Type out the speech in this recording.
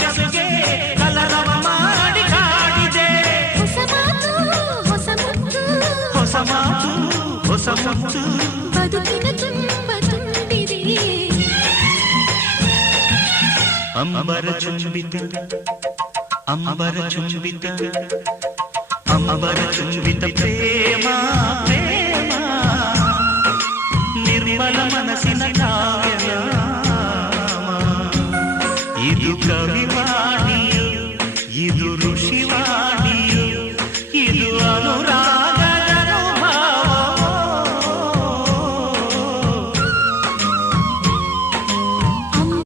ಬೆಸುಗೆ ಕಲರವ ಮಾಡಿ ಕಾಡಿದೆ. ಹೊಸ ಮಾತು ಹೊಸ ಮುತ್ತು, ಹೊಸ ಮಾತು ಹೊಸ ಮುತ್ತು, ಬದುಕಿನ ತುಂಬ ತುಂಬಿದೆ. ಅಂಬರ ಚುಂಬಿತ ಅಂಬರ ಚುಂಬಿತ ಅಂಬರ ಚುಂಬಿತ ಪ್ರೇಮ ಪ್ರೇಮ, ನಿರ್ಮಲ ಮನಸ್ಸಿನ ಕಾವ್ಯ ಇದು ಕವಿ